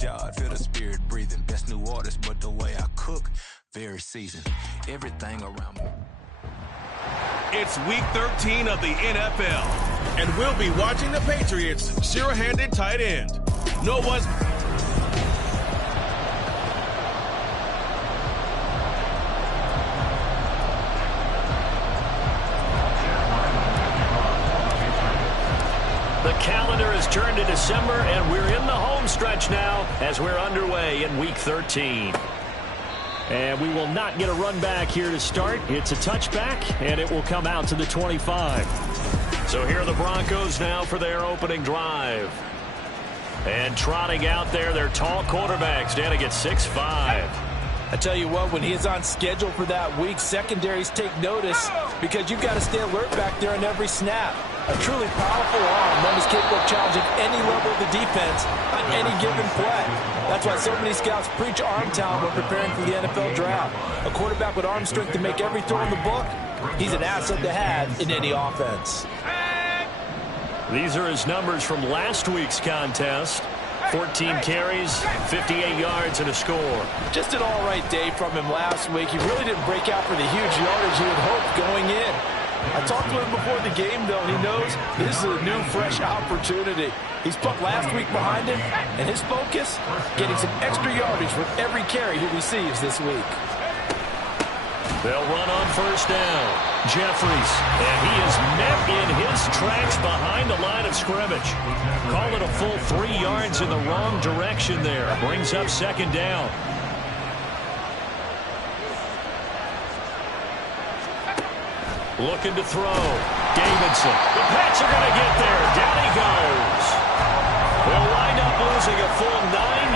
God, feel the spirit breathing. Best new artist, but the way I cook, very seasoned. Everything around me. It's week 13 of the NFL, and we'll be watching the Patriots' sure-handed tight end. No one's... The calendar has turned to December, and we're in the home stretch now as we're underway in Week 13. And we will not get a run back here to start. It's a touchback, and it will come out to the 25. So here are the Broncos now for their opening drive. And trotting out there, their tall quarterbacks, standing at 6'5". I tell you what, when he is on schedule for that week, secondaries take notice because you've got to stay alert back there on every snap. A truly powerful arm, one is capable of challenging any level of the defense on any given play. That's why so many scouts preach arm talent when preparing for the NFL draft. A quarterback with arm strength to make every throw in the book, he's an asset to have in any offense. These are his numbers from last week's contest. 14 carries, 58 yards, and a score. Just an all-right day from him last week. He really didn't break out for the huge yardage he had hoped going in. I talked to him before the game, though, and he knows this is a new, fresh opportunity. He's put last week behind him, and his focus, getting some extra yardage with every carry he receives this week. They'll run on first down. Jeffries, and he is met in his tracks behind the line of scrimmage. Call it a full 3 yards in the wrong direction there. Brings up second down. Looking to throw. Davidson. The Pats are going to get there. Down he goes. They'll wind up losing a full 9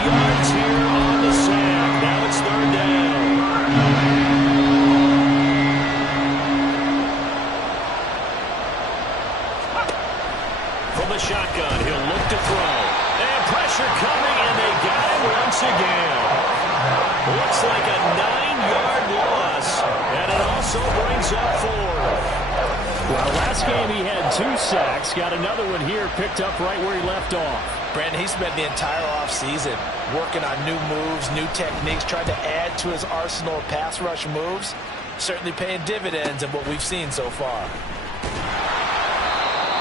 yards here on the sack. Now it's third down. From the shotgun, he'll look to throw. And pressure coming, and they got him once again. Looks like a 9-yard loss, and it also brings up 4. Well, last game he had 2 sacks. Got another one here, picked up right where he left off. Brandon, he spent the entire offseason working on new moves, new techniques, trying to add to his arsenal of pass rush moves. Certainly paying dividends in what we've seen so far.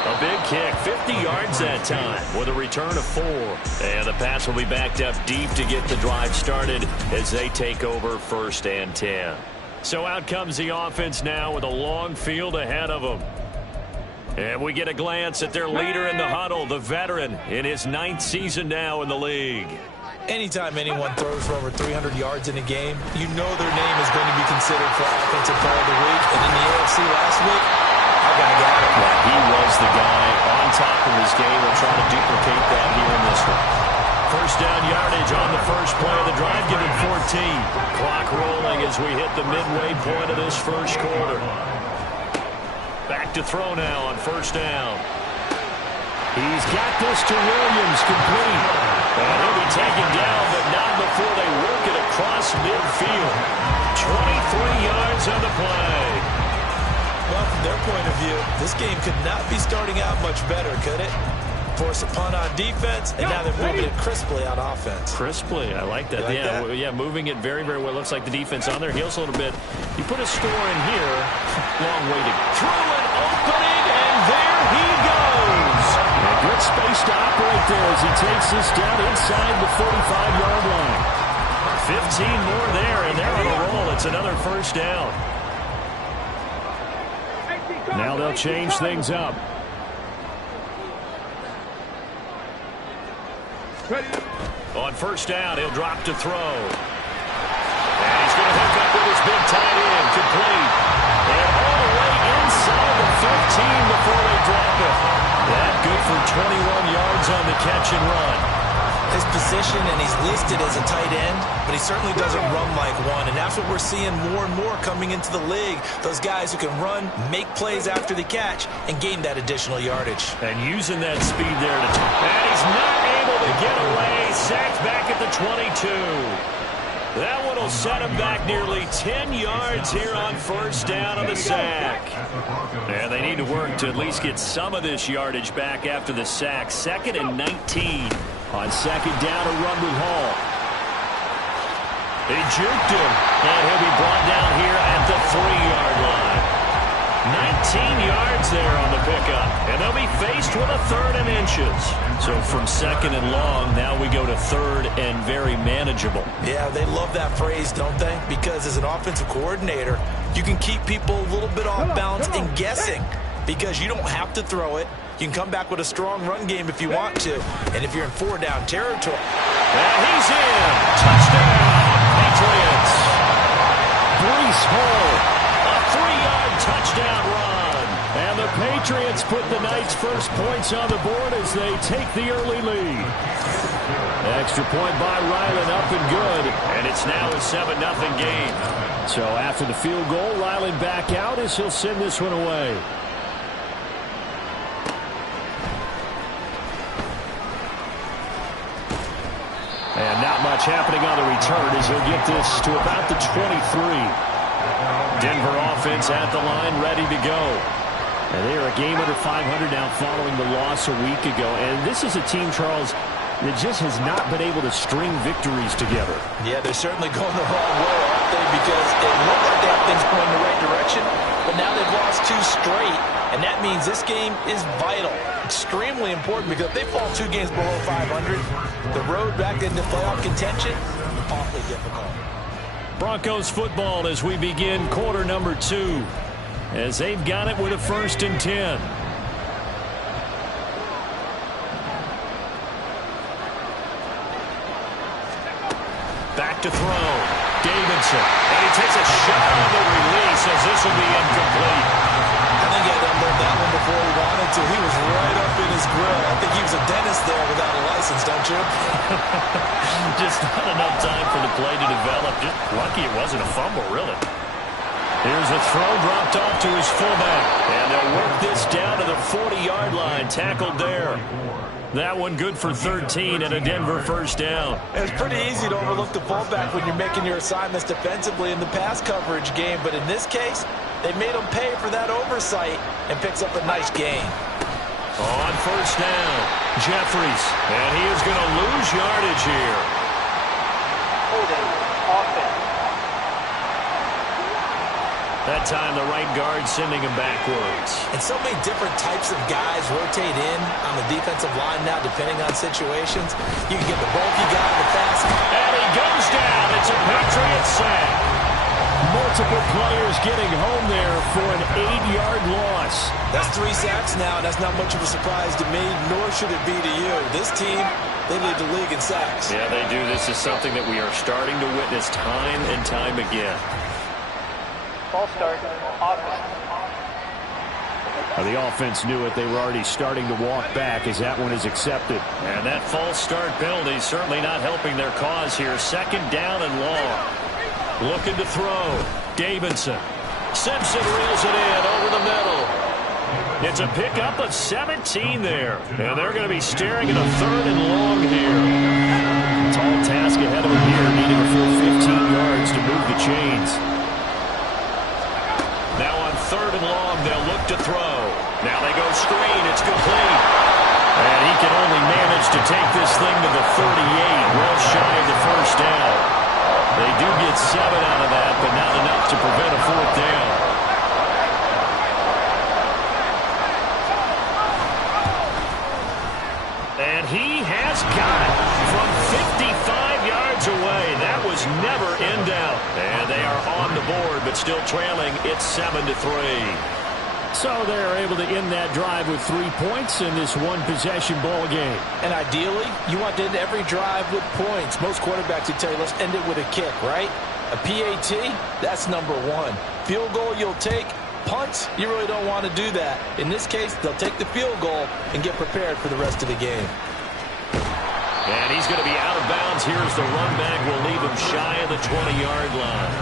A big kick, 50 yards that time with a return of 4. And the Pats will be backed up deep to get the drive started as they take over first and 10. So out comes the offense now with a long field ahead of them. And we get a glance at their leader in the huddle, the veteran in his 9th season now in the league. Anytime anyone throws for over 300 yards in a game, you know their name is going to be considered for Offensive Player of the Week. And in the AFC last week, I got to get him. Yeah, he was the guy on top of his game. We'll try to duplicate that here in this one. First down yardage on the first play of the drive, given 14. Clock rolling as we hit the midway point of this first quarter. Back to throw now on first down. He's got this to Williams, complete. And he'll be taken down, but not before they work it across midfield. 23 yards on the play. Well, from their point of view, this game could not be starting out much better, could it? Force a punt on defense, and now they're moving it crisply on offense. Crisply, I like that. Yeah, moving it very, very well. Looks like the defense on their heels a little bit. You put a score in here, long way to through an opening, and there he goes. A good space to operate there as he takes this down inside the 45-yard line. 15 more there, and they're on a roll. It's another first down. Now they'll change things up. On first down, he'll drop to throw. And he's going to hook up with his big tight end, complete. And all the way inside the 15 before they drop it. That good for 21 yards on the catch and run. His position, and he's listed as a tight end, but he certainly doesn't run like one, and that's what we're seeing more and more coming into the league. Those guys who can run, make plays after the catch, and gain that additional yardage. And using that speed there to and he's not able to get away. Sacked back at the 22. That one will set him back nearly 10 yards here on first down on the sack. And they need to work to at least get some of this yardage back after the sack. 2nd and 19. On second down, a run with Hall. He juked him, and he'll be brought down here at the 3-yard line. 19 yards there on the pickup, and they'll be faced with a 3rd and inches. So from 2nd and long, now we go to 3rd and very manageable. Yeah, they love that phrase, don't they? Because as an offensive coordinator, you can keep people a little bit off balance and guessing because you don't have to throw it. You can come back with a strong run game if you want to. And if you're in 4-down territory. And he's in. Touchdown, Patriots. Breece Hall, a 3-yard touchdown run. And the Patriots put the Knights' first points on the board as they take the early lead. Extra point by Ryland, up and good. And it's now a 7-0 game. So after the field goal, Ryland back out as he'll send this one away. And not much happening on the return as he'll get this to about the 23. Denver offense at the line, ready to go. And they are a game under 500 now following the loss a week ago. And this is a team, Charles, that just has not been able to string victories together. Yeah, they're certainly going the wrong way, aren't they? Because it looked like they have things going in the right direction, but now they've lost 2 straight. And that means this game is vital, extremely important, because if they fall 2 games below 500, the road back into playoff contention, awfully difficult. Broncos football as we begin quarter number 2, as they've got it with a 1st and 10. Back to throw. Davidson. And he takes a shot on the release as this will be incomplete. I think he had to unload that one before he wanted to. He was right up in his grill. I think he was a dentist there without a license, don't you? Just not enough time for the play to develop. Just lucky it wasn't a fumble, really. Here's a throw dropped off to his fullback. And they'll work this down to the 40-yard line. Tackled there. That one good for 13 and a Denver 1st down. It's pretty easy to overlook the fullback when you're making your assignments defensively in the pass coverage game. But in this case, they made him pay for that oversight and picks up a nice gain. On 1st down, Jeffries. And he is going to lose yardage here. Holding offense. That time the right guard sending him backwards. And so many different types of guys rotate in on the defensive line now, depending on situations. You can get the bulky guy, the fast guy. And he goes down. It's a Patriot sack. Multiple players getting home there for an 8-yard loss. That's 3 sacks now, and that's not much of a surprise to me, nor should it be to you. This team, they lead the league in sacks. Yeah, they do. This is something that we are starting to witness time and time again. False start. Offense. The offense knew it. They were already starting to walk back as that one is accepted. And that false start penalty certainly not helping their cause here. 2nd down and long. Looking to throw. Davidson. Simpson reels it in over the middle. It's a pickup of 17 there. And they're going to be staring at a 3rd and long here. Tall task ahead of them here, needing a full 15 yards to move the chains. Now on 3rd and long, they'll look to throw. Now they go screen. It's complete. And he can only manage to take this thing to the 38, well shy of the 1st down. They do get 7 out of that, but not enough to prevent a 4th down. And he has got it from 55 yards away. That was never in doubt. And they are on the board, but still trailing. It's 7-3. So they're able to end that drive with 3 points in this one-possession ball game. And ideally, you want to end every drive with points. Most quarterbacks would tell you, let's end it with a kick, right? A PAT, that's number 1. Field goal you'll take. Punts, you really don't want to do that. In this case, they'll take the field goal and get prepared for the rest of the game. And he's going to be out of bounds. Here's the run back. Will leave him shy of the 20-yard line.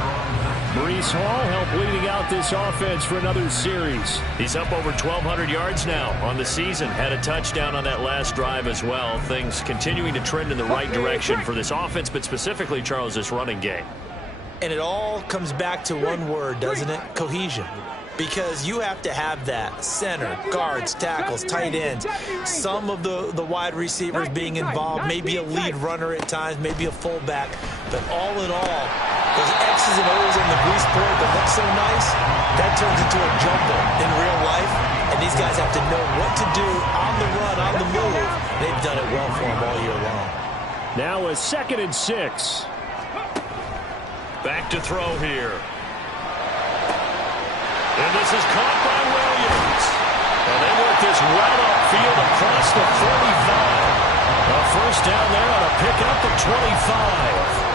Breece Hall helped leading out this offense for another series. He's up over 1,200 yards now on the season. Had a touchdown on that last drive as well. Things continuing to trend in the right direction for this offense, but specifically, Charles, this running game. And it all comes back to one word, doesn't it? Cohesion. because you have to have that. Center, guards, tackles, tight ends, some of the wide receivers being involved, maybe a lead runner at times, maybe a fullback. But all in all, those X's and O's on the grease board that look so nice, that turns into a jumble in real life. And these guys have to know what to do on the run, on the move. They've done it well for them all year long. Now a 2nd and 6. Back to throw here. And this is caught by Williams. And they work this right upfield across the 45. A first down there on a pickup of 25.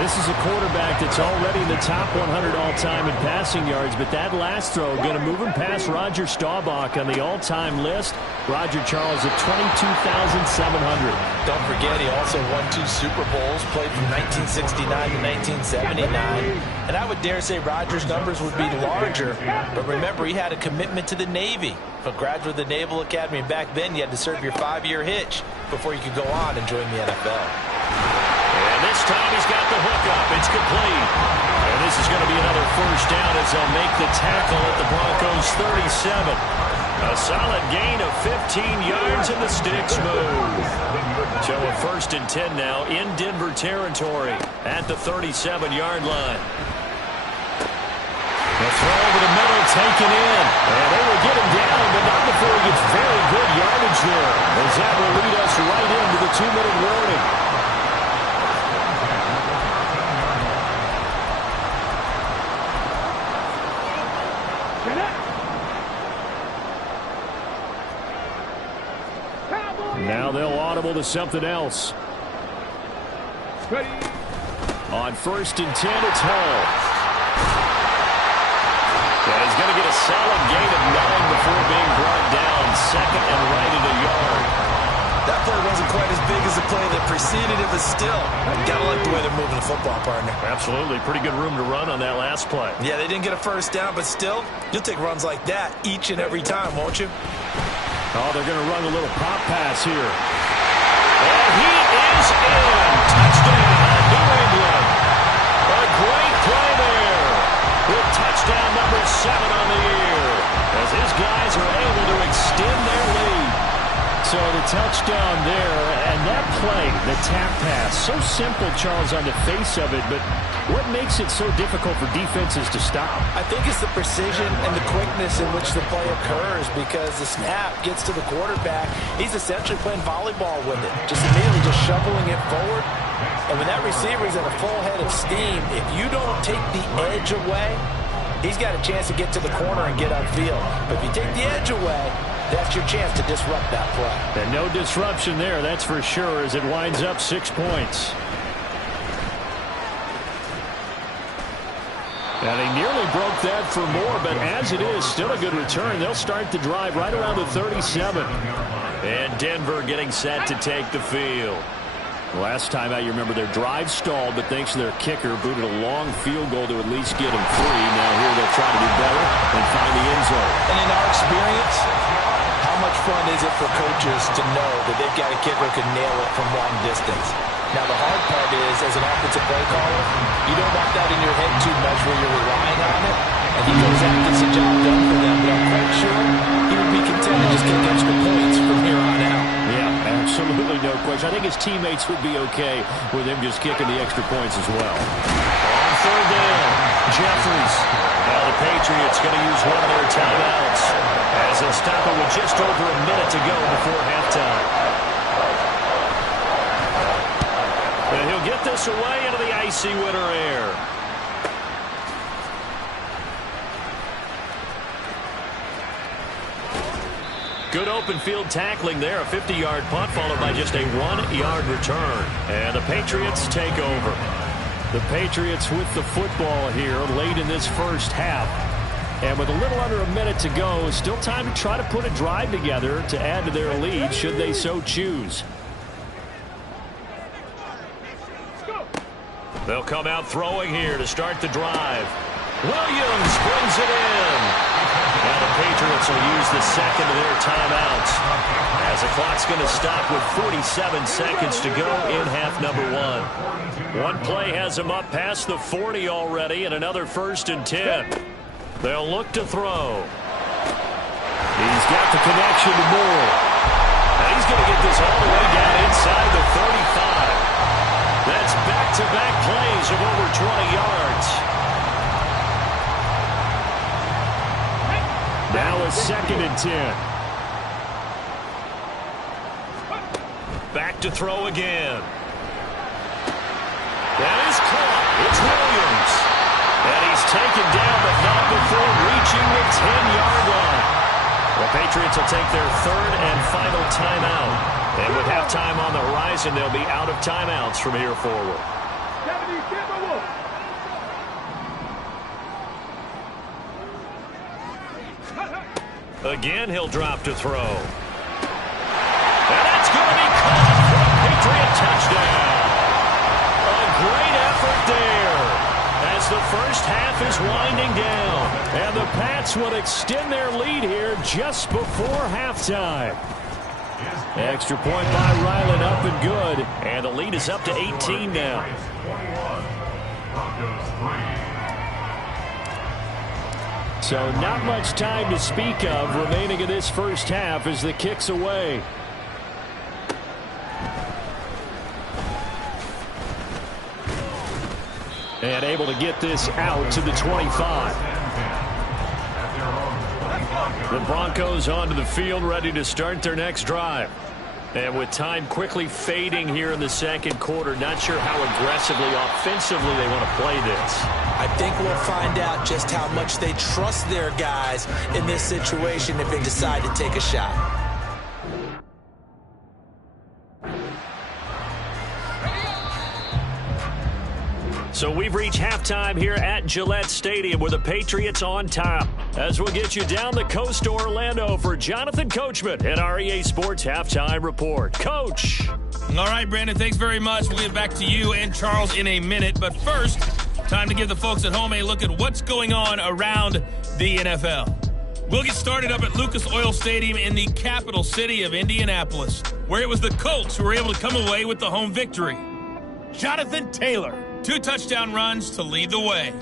This is a quarterback that's already in the top 100 all-time in passing yards, but that last throw going to move him past Roger Staubach on the all-time list. Roger Charles at 22,700. Don't forget, he also won 2 Super Bowls, played from 1969 to 1979. And I would dare say Roger's numbers would be larger, but remember, he had a commitment to the Navy. A graduate of the Naval Academy, and back then you had to serve your 5-year hitch before you could go on and join the NFL. And this time he's got the hook up. It's complete. And this is going to be another first down as they'll make the tackle at the Broncos 37. A solid gain of 15 yards and the sticks move. So a 1st and 10 now in Denver territory at the 37-yard line. The throw over the middle taken in. And they will get him down, but not before he gets very good yardage there. As that will lead us right into the 2-minute warning. Now they'll audible to something else. On 1st and 10, it's Hall. And he's going to get a solid gain of 9 before being brought down. 2nd and right at a yard. That play wasn't quite as big as the play that preceded it, but still, you got to like the way they're moving the football, partner. Absolutely. Pretty good room to run on that last play. Yeah, they didn't get a first down, but still, you'll take runs like that each and every time, won't you? Oh, they're going to run a little pop pass here. And he is in. Touchdown, New England. A great play there. With touchdown number 7 on the year. As his guys are able to extend their lead. So the touchdown there, and that play, the tap pass, so simple, Charles, on the face of it, but what makes it so difficult for defenses to stop? I think it's the precision and the quickness in which the play occurs, because the snap gets to the quarterback. He's essentially playing volleyball with it, just immediately just shoveling it forward. And when that receiver is at a full head of steam, if you don't take the edge away, he's got a chance to get to the corner and get upfield. But if you take the edge away, that's your chance to disrupt that play. And no disruption there, that's for sure, as it winds up 6 points. Now, they nearly broke that for more, but as it is, still a good return. They'll start the drive right around the 37. And Denver getting set to take the field. Last time out, you remember their drive stalled, but thanks to their kicker, booted a long field goal to at least get them free. Now here they'll try to do better and find the end zone. And in our experience, how much fun is it for coaches to know that they've got a kicker who can nail it from long distance? Now, the hard part is, as an offensive play caller, you don't want that in your head too much where you're relying on it. And he goes out and gets the job done for them, but I'm quite sure he would be content to just kick extra points from here on out. Yeah, absolutely no question. I think his teammates would be okay with him just kicking the extra points as well. On 3rd down, Jeffries. Now the Patriots going to use one of their timeouts as they'll stop it with just over a minute to go before halftime. And he'll get this away into the icy winter air. Good open field tackling there. A 50-yard punt followed by just a 1-yard return. And the Patriots take over. The Patriots with the football here late in this first half. And with a little under a minute to go, still time to try to put a drive together to add to their lead should they so choose. They'll come out throwing here to start the drive. Williams brings it in. Now the Patriots will use the second of their timeouts as the clock's going to stop with 47 seconds to go in half number 1. One play has them up past the 40 already, and another 1st and 10. They'll look to throw. He's got the connection to Moore. And he's going to get this all the way down inside the 35. That's back-to-back plays of over 20 yards. Now a 2nd and 10. Back to throw again. That is caught. It's Williams. And he's taken down, but not before reaching the 10-yard line. The Patriots will take their 3rd and final timeout. And with halftime on the horizon, they'll be out of timeouts from here forward. Again, he'll drop to throw. And that's going to be caught for a Patriot touchdown. A great effort there as the first half is winding down. And the Pats would extend their lead here just before halftime. Extra point by Ryland, up and good. And the lead is up to 18 now. So not much time to speak of remaining in this first half as the kick's away. And able to get this out to the 25. The Broncos onto the field, ready to start their next drive. And with time quickly fading here in the second quarter, not sure how aggressively, offensively they want to play this. I think we'll find out just how much they trust their guys in this situation if they decide to take a shot. So we've reached halftime here at Gillette Stadium with the Patriots on top. As we'll get you down the coast to Orlando for Jonathan Coachman and our EA Sports Halftime Report. Coach. All right, Brandon, thanks very much. We'll get back to you and Charles in a minute. But first, time to give the folks at home a look at what's going on around the NFL. We'll get started up at Lucas Oil Stadium in the capital city of Indianapolis, where it was the Colts who were able to come away with the home victory. Jonathan Taylor, 2 touchdown runs to lead the way.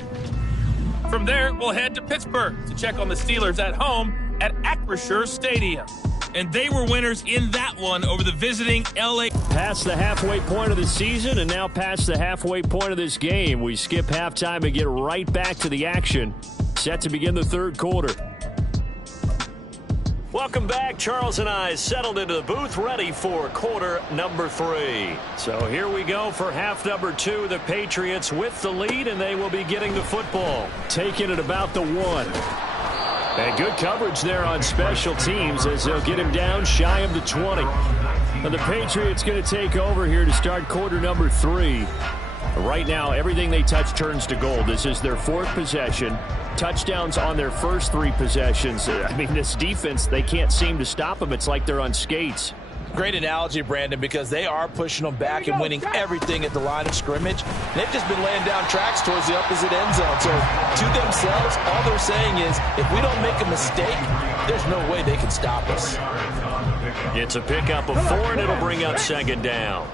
From there, we'll head to Pittsburgh to check on the Steelers at home at Acrisure Stadium. And they were winners in that one over the visiting L.A. Past the halfway point of the season and now past the halfway point of this game. We skip halftime and get right back to the action. Set to begin the third quarter. Welcome back. Charles and I settled into the booth ready for quarter number 3. So here we go for half number 2. The Patriots with the lead, and they will be getting the football. Taking it about the 1. And good coverage there on special teams as they'll get him down shy of the 20. And the Patriots going to take over here to start quarter number 3. Right now, everything they touch turns to gold. This is their 4th possession. Touchdowns on their first 3 possessions. I mean, this defense, they can't seem to stop them. It's like they're on skates. Great analogy, Brandon, because they are pushing them back and winning everything at the line of scrimmage. They've just been laying down tracks towards the opposite end zone. So to themselves, all they're saying is, if we don't make a mistake, there's no way they can stop us. It's a pickup of 4, and it'll bring up 2nd down.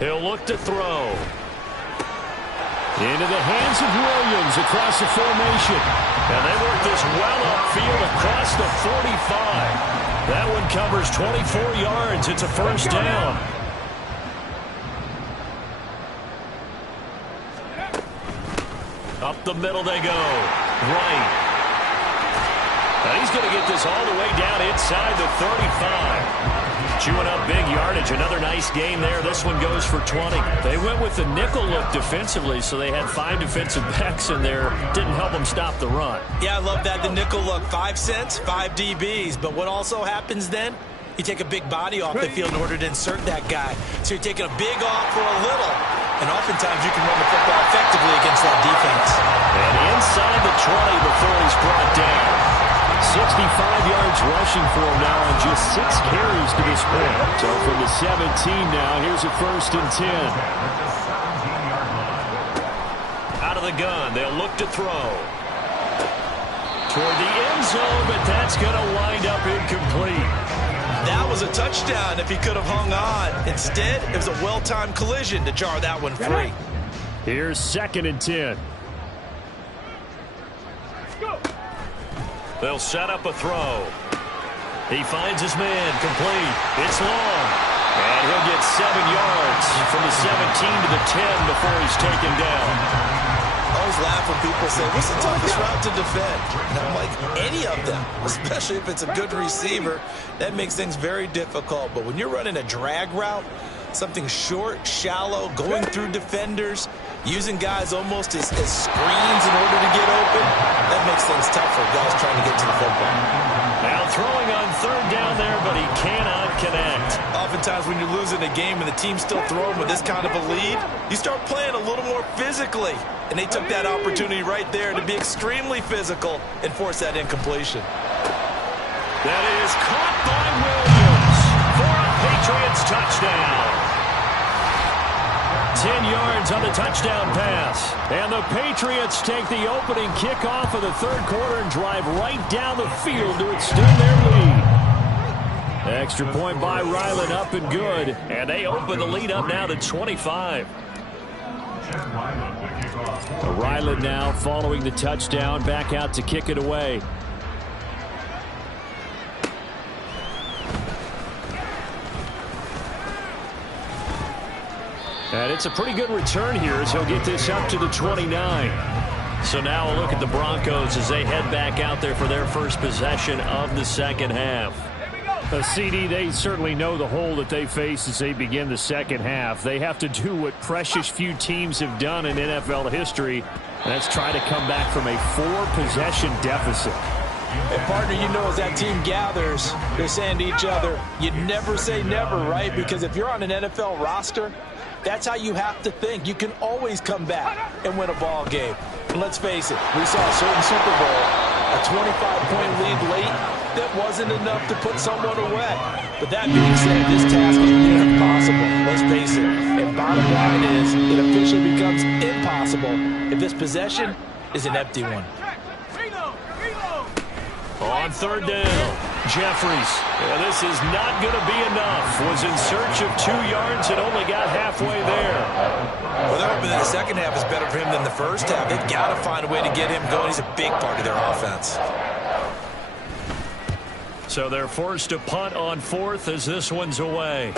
He'll look to throw. Into the hands of Williams across the formation. And they work this well upfield across the 45. That one covers 24 yards. It's a first down. Up the middle they go. Right. And he's going to get this all the way down inside the 35. Chewing up big yardage. Another nice gain there. This one goes for 20. They went with the nickel look defensively, so they had 5 defensive backs in there. Didn't help them stop the run. Yeah, I love that. The nickel look. 5 cents, 5 DBs. But what also happens then? You take a big body off the field in order to insert that guy. So you're taking a big off for a little. And oftentimes you can run the football effectively against that defense. And inside the 20 before he's brought down. 65 yards rushing for him now on just 6 carries to this point. So from the 17 now, here's a 1st and 10. Out of the gun, they'll look to throw. Toward the end zone, but that's going to wind up incomplete. That was a touchdown if he could have hung on. Instead, it was a well-timed collision to jar that one free. Here's 2nd and 10. They'll set up a throw. He finds his man, complete. It's long. And he'll get 7 yards from the 17 to the 10 before he's taken down. I always laugh when people say, what's the toughest route to defend? And I'm like, any of them, especially if it's a good receiver. That makes things very difficult. But when you're running a drag route, something short, shallow, going through defenders, using guys almost as screens in order to get open, that makes things tough for guys trying to get to the football. Now throwing on 3rd down there, but he cannot connect. Oftentimes when you're losing a game and the team's still throwing with this kind of a lead, you start playing a little more physically. And they took that opportunity right there to be extremely physical and force that incompletion. That is caught by Williams for a Patriots touchdown. 10 yards on the touchdown pass. And the Patriots take the opening kickoff of the 3rd quarter and drive right down the field to extend their lead. Extra point by Ryland, up and good. And they open the lead up now to 25. Ryland now following the touchdown, back out to kick it away. And it's a pretty good return here as he'll get this up to the 29. So now a look at the Broncos as they head back out there for their first possession of the 2nd half. CD, they certainly know the hole that they face as they begin the 2nd half. They have to do what precious few teams have done in NFL history. That's try to come back from a 4-possession deficit. And partner, you know, as that team gathers, they're saying to each other, you never say never, right? Because if you're on an NFL roster, that's how you have to think. You can always come back and win a ball game. And let's face it, we saw a certain Super Bowl, a 25-point lead late. That wasn't enough to put someone away. But that being said, this task is near impossible. Let's face it. And bottom line is, it officially becomes impossible if this possession is an empty one. On 3rd down, Jeffries. Yeah, this is not going to be enough. Was in search of 2 yards and only got halfway there. Well, they're hoping that the 2nd half is better for him than the 1st half. They've got to find a way to get him going. He's a big part of their offense. So they're forced to punt on 4th as this one's away.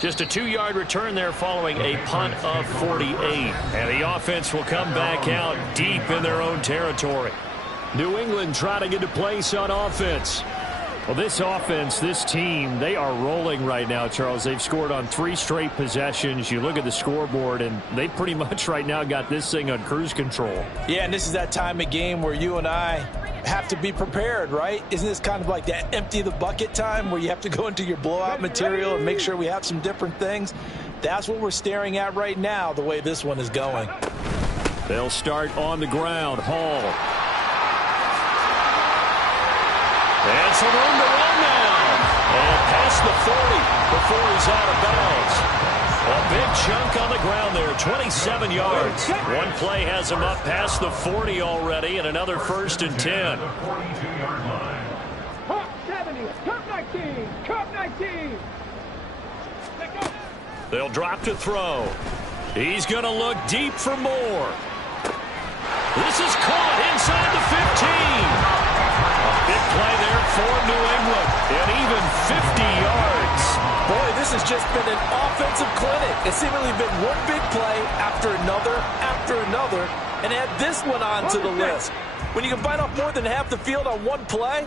Just a 2-yard return there following a punt of 48. And the offense will come back out deep in their own territory. New England trying to get a place on offense. Well, this offense, this team, they are rolling right now, Charles. They've scored on 3 straight possessions. You look at the scoreboard, and they pretty much right now got this thing on cruise control. Yeah, and this is that time of game where you and I have to be prepared, right? Isn't this kind of like that empty the bucket time where you have to go into your blowout material and make sure we have some different things? That's what we're staring at right now, the way this one is going. They'll start on the ground. Hall. And some room to run now. And past the 40 before he's out of bounds. A big chunk on the ground there, 27 yards. One play has him up past the 40 already, and another 1st and 10. Top 70, top 19, top 19. They'll drop to throw. He's going to look deep for more. This is caught inside the 15. Big play there for New England, and even 50 yards. Boy, this has just been an offensive clinic. It's seemingly been one big play after another, and add this one on to the list. When you can bite off more than half the field on one play,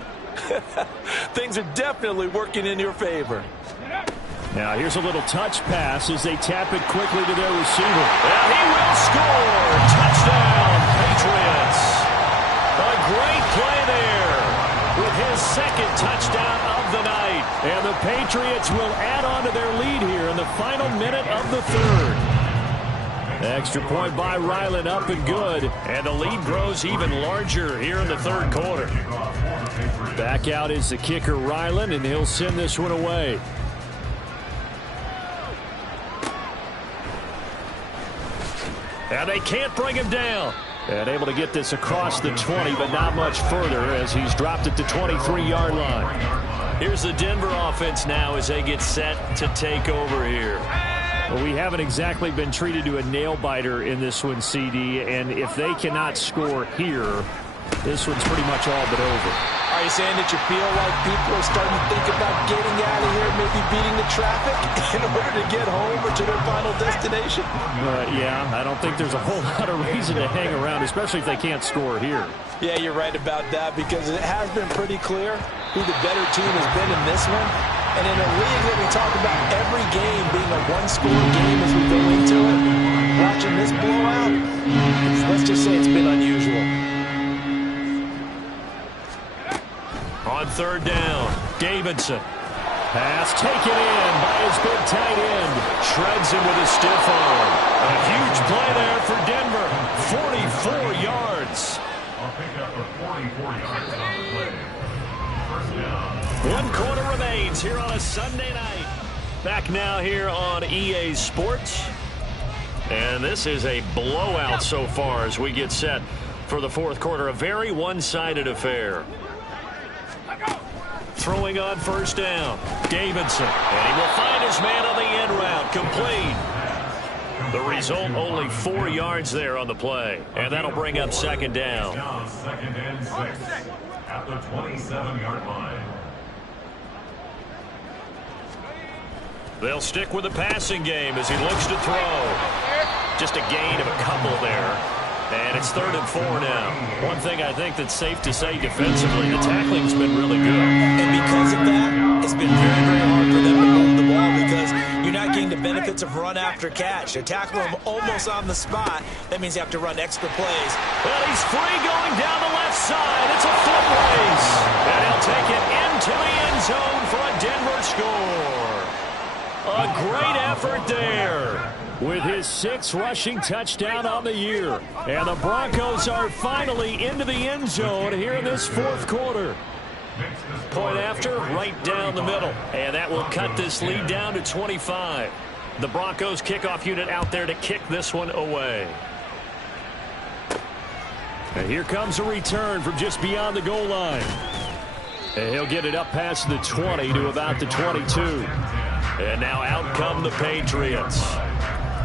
things are definitely working in your favor. Now here's a little touch pass as they tap it quickly to their receiver. And he will score. Touchdown, Patriots. A great play there with his 2nd touchdown of the night. And the Patriots will add on to their lead here in the final minute of the 3rd. Extra point by Ryland, up and good. And the lead grows even larger here in the 3rd quarter. Back out is the kicker, Ryland, and he'll send this one away. And they can't bring him down. And able to get this across the 20, but not much further as he's dropped it to 23-yard line. Here's the Denver offense now as they get set to take over here. Well, we haven't exactly been treated to a nail-biter in this one, CD, and if they cannot score here, this one's pretty much all but over. Are you saying that you feel like people are starting to think about getting out of here, maybe beating the traffic in order to get home or to their final destination? Yeah, I don't think there's a whole lot of reason to hang around, especially if they can't score here. Yeah, you're right about that because it has been pretty clear who the better team has been in this one. And in a league that we talk about every game being a one-score game as we go into it, watching this blowout, let's just say it's been unusual. On third down, Davidson. Pass taken in by his big tight end. Shreds him with a stiff arm. A huge play there for Denver. 44 yards. I'll pick up for 44 yards on the play. First down. 1 quarter remains here on a Sunday night. Back now here on EA Sports. And this is a blowout so far as we get set for the fourth quarter. A very one-sided affair. Throwing on first down, Davidson. And he will find his man on the end route. Complete. The result, only 4 yards there on the play. And that'll bring up second down. Second and 6 at the 27-yard line. They'll stick with the passing game as he looks to throw. Just a gain of a couple there. And it's 3rd and 4 now. One thing I think that's safe to say defensively, the tackling's been really good. And because of that, it's been very, very hard for them to move the ball because you're not getting the benefits of run after catch. They're tackling him almost on the spot. That means you have to run extra plays. Well, he's free going down the left side. It's a foot race. And he'll take it into the end zone for a Denver score. A great effort there with his 6th rushing touchdown on the year. And the Broncos are finally into the end zone here in this fourth quarter. Point after, right down the middle. And that will cut this lead down to 25. The Broncos kickoff unit out there to kick this one away. And here comes a return from just beyond the goal line. And he'll get it up past the 20 to about the 22. And now out come the Patriots.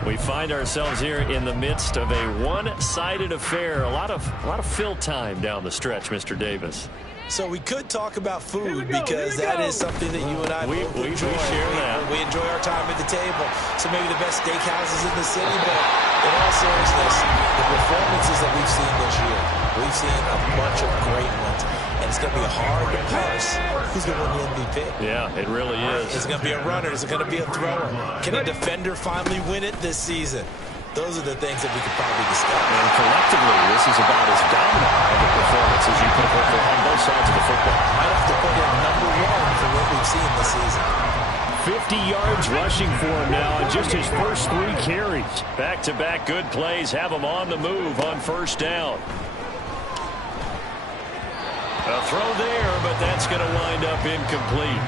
We find ourselves here in the midst of a one-sided affair. A lot of fill time down the stretch, Mr. Davis. So we could talk about food because that is something that you and I both enjoy. We share that. We enjoy our time at the table. So maybe the best steakhouses in the city, but in all seriousness, the performances that we've seen this year, we've seen a bunch of great ones. And it's going to be hard to parse who's going to win the MVP. Yeah, it really is. Is it going to be a runner? Is it going to be a thrower? Can a defender finally win it this season? Those are the things that we could probably discuss. And collectively, this is about as dominant of a performance as you can hope for on both sides of the football. I'd have to put him number 1 for what we've seen this season. 50 yards rushing for him now in just his first 3 carries. Back-to-back good plays have him on the move on first down. A throw there, but that's going to wind up incomplete.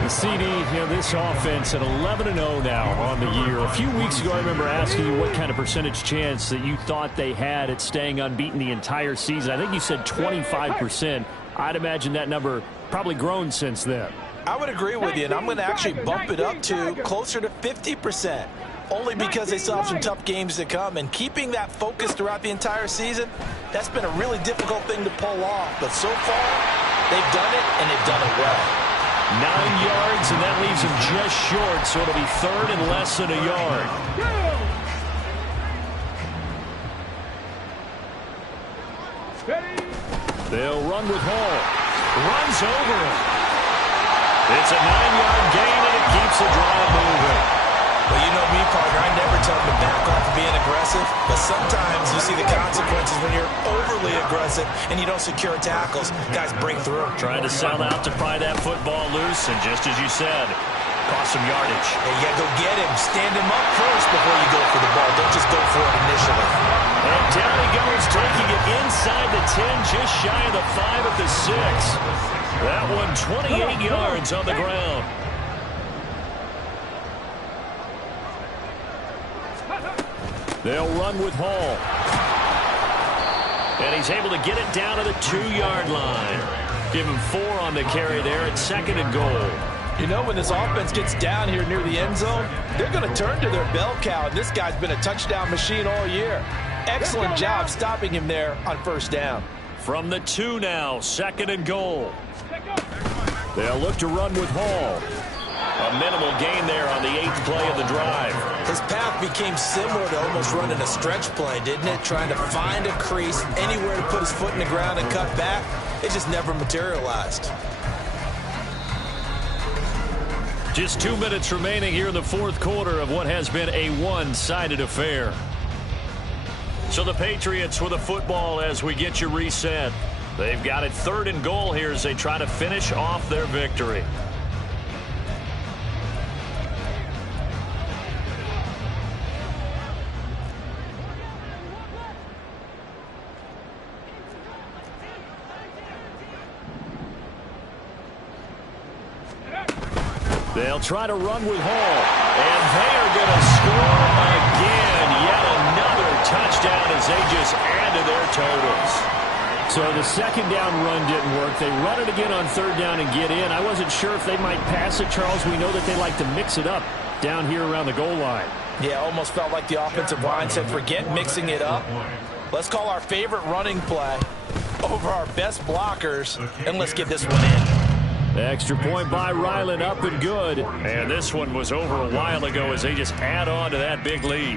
The CD, this offense at 11-0 now on the year. A few weeks ago, I remember asking you what kind of percentage chance that you thought they had at staying unbeaten the entire season. I think you said 25%. I'd imagine that number probably grown since then. I would agree with you, and I'm going to actually bump it up to closer to 50%. Only because they still have some tough games to come. And keeping that focus throughout the entire season, that's been a really difficult thing to pull off. But so far, they've done it, and they've done it well. 9 yards, and that leaves him just short, so it'll be 3rd and less than a yard. They'll run with Hall. Runs over him. It's a 9-yard gain, and it keeps the drive moving. Well, you know me, partner. I never tell them to back off of being aggressive, but sometimes you see the consequences when you're overly aggressive and you don't secure tackles. Guys break through. Trying to sell out to pry that football loose, and just as you said, cost some yardage. Hey, you gotta go get him. Stand him up first before you go for the ball. Don't just go for it initially. And down he goes, taking it inside the 10, just shy of the 5 at the 6. That one 28 yards on the ground. They'll run with Hall. And he's able to get it down to the 2-yard line. Give him 4 on the carry there at 2nd and goal. You know, when this offense gets down here near the end zone, they're going to turn to their bell cow, and this guy's been a touchdown machine all year. Excellent job stopping him there on first down. From the 2 now, 2nd and goal. They'll look to run with Hall. A minimal gain there on the 8th play of the drive. His path became similar to almost running a stretch play, didn't it? Trying to find a crease, anywhere to put his foot in the ground and cut back. It just never materialized. Just 2 minutes remaining here in the 4th quarter of what has been a one-sided affair. So the Patriots with a football as we get you reset. They've got it 3rd and goal here as they try to finish off their victory. They'll try to run with Hall. And they are going to score again. Yet another touchdown as they just add to their totals. So the 2nd down run didn't work. They run it again on 3rd down and get in. I wasn't sure if they might pass it, Charles. We know that they like to mix it up down here around the goal line. Yeah, almost felt like the offensive line said, forget mixing it up. Let's call our favorite running play over our best blockers, and let's get this one in. Extra point by Ryland, up and good. And this one was over a while ago as they just add on to that big lead.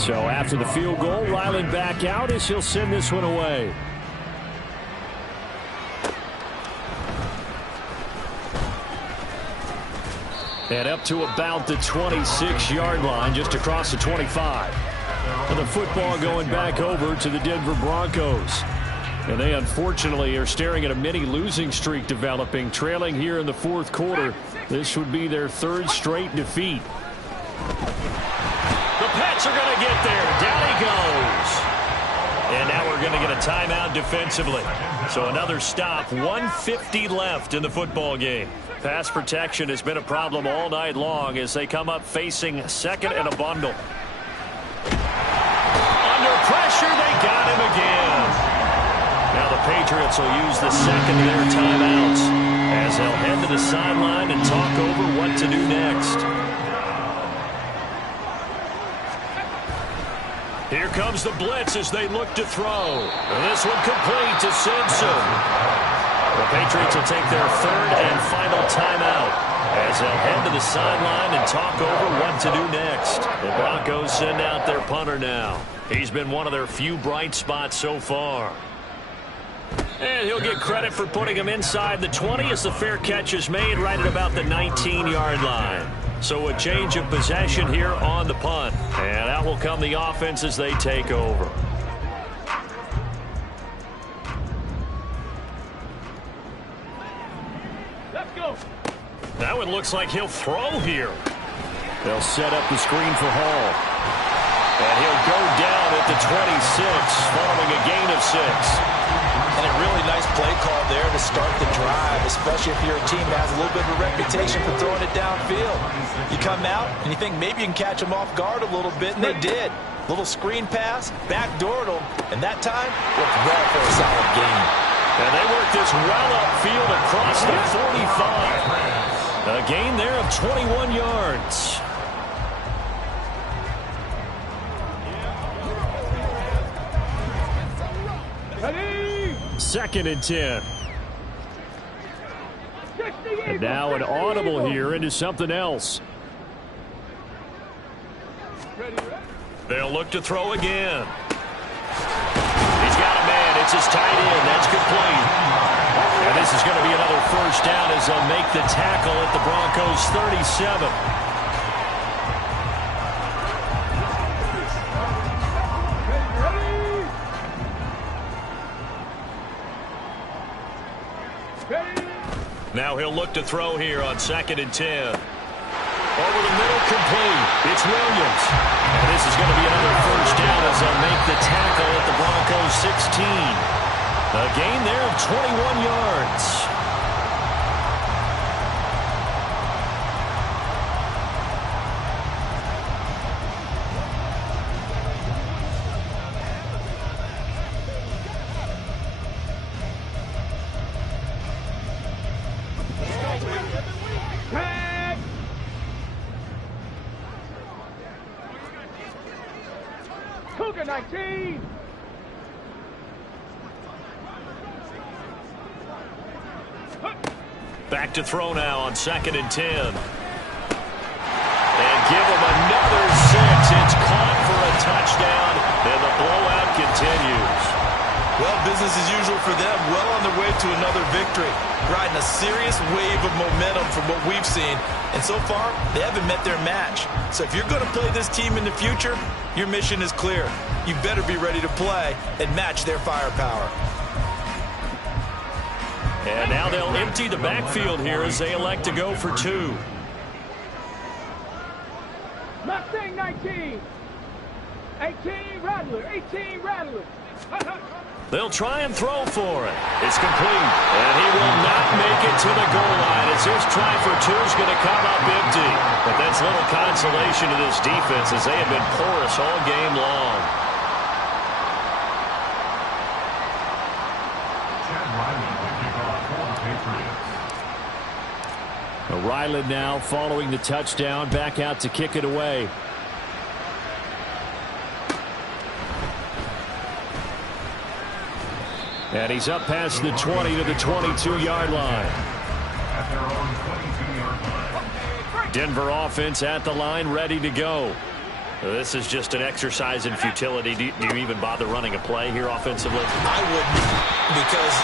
So after the field goal, Ryland back out as he'll send this one away. And up to about the 26-yard line, just across the 25. And the football going back over to the Denver Broncos. And they unfortunately are staring at a mini losing streak developing, trailing here in the 4th quarter. This would be their 3rd straight defeat. The Pats are going to get there. Down he goes. And now we're going to get a timeout defensively. So another stop, 1:50 left in the football game. Pass protection has been a problem all night long as they come up facing 2nd and a bundle. Under pressure, they got him again. Now the Patriots will use the 2nd of their timeouts as they'll head to the sideline and talk over what to do next. Here comes the blitz as they look to throw. And this one complete to Simpson. The Patriots will take their 3rd and final timeout as they'll head to the sideline and talk over what to do next. The Broncos send out their punter now. He's been one of their few bright spots so far. And he'll get credit for putting him inside the 20 as the fair catch is made right at about the 19-yard line. So a change of possession here on the punt. And out will come the offense as they take over. Let's go. Now it looks like he'll throw here. They'll set up the screen for Hall. And he'll go down at the 26 following a gain of 6. And a really nice play call there to start the drive, especially if you're a team that has a little bit of a reputation for throwing it downfield. You come out and you think maybe you can catch them off guard a little bit, and they did. Little screen pass, backdoored them, and that time worked well for a solid gain. And they work this well upfield across the 45. A gain there of 21 yards. 2nd and 10. And now an audible here into something else. They'll look to throw again. He's got a man. It's his tight end. That's complete. And this is going to be another 1st down as they'll make the tackle at the Broncos' 37. Now he'll look to throw here on 2nd and 10. Over the middle, complete. It's Williams. And this is going to be another 1st down as they'll make the tackle at the Broncos' 16. A gain there of 21 yards. Second 19. Back to throw now on 2nd and 10. And give him another 6. It's caught for a touchdown, and the blowout continues. Well, business as usual for them. Well on their way to another victory. Riding a serious wave of momentum from what we've seen. And so far, they haven't met their match. So if you're going to play this team in the future, your mission is clear. You better be ready to play and match their firepower. And now they'll empty the backfield here as they elect to go for 2. Mustang 19. 18 Rattler. 18 Rattler. They'll try and throw for it. It's complete. And he will not make it to the goal line as his try for 2 is going to come up empty. But that's little consolation to this defense as they have been porous all game long. Ryland now following the touchdown, back out to kick it away. And he's up past the 20 to the 22-yard line. At their own 22-yard line. Denver offense at the line, ready to go. This is just an exercise in futility. Do you even bother running a play here offensively? I wouldn't, because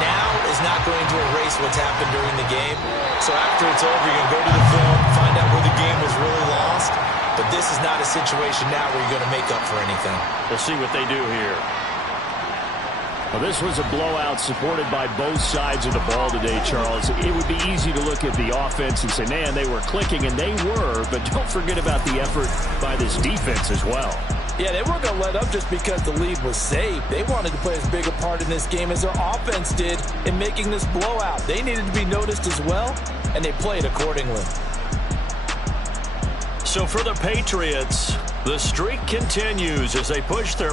now is not going to erase what's happened during the game. So after it's over, you're going to go to the film, find out where the game was really lost. But this is not a situation now where you're going to make up for anything. We'll see what they do here. Well, this was a blowout supported by both sides of the ball today, Charles. It would be easy to look at the offense and say, man, they were clicking, and they were, but don't forget about the effort by this defense as well. Yeah, they weren't going to let up just because the lead was saved. They wanted to play as big a part in this game as their offense did in making this blowout. They needed to be noticed as well, and they played accordingly. So for the Patriots, the streak continues as they push their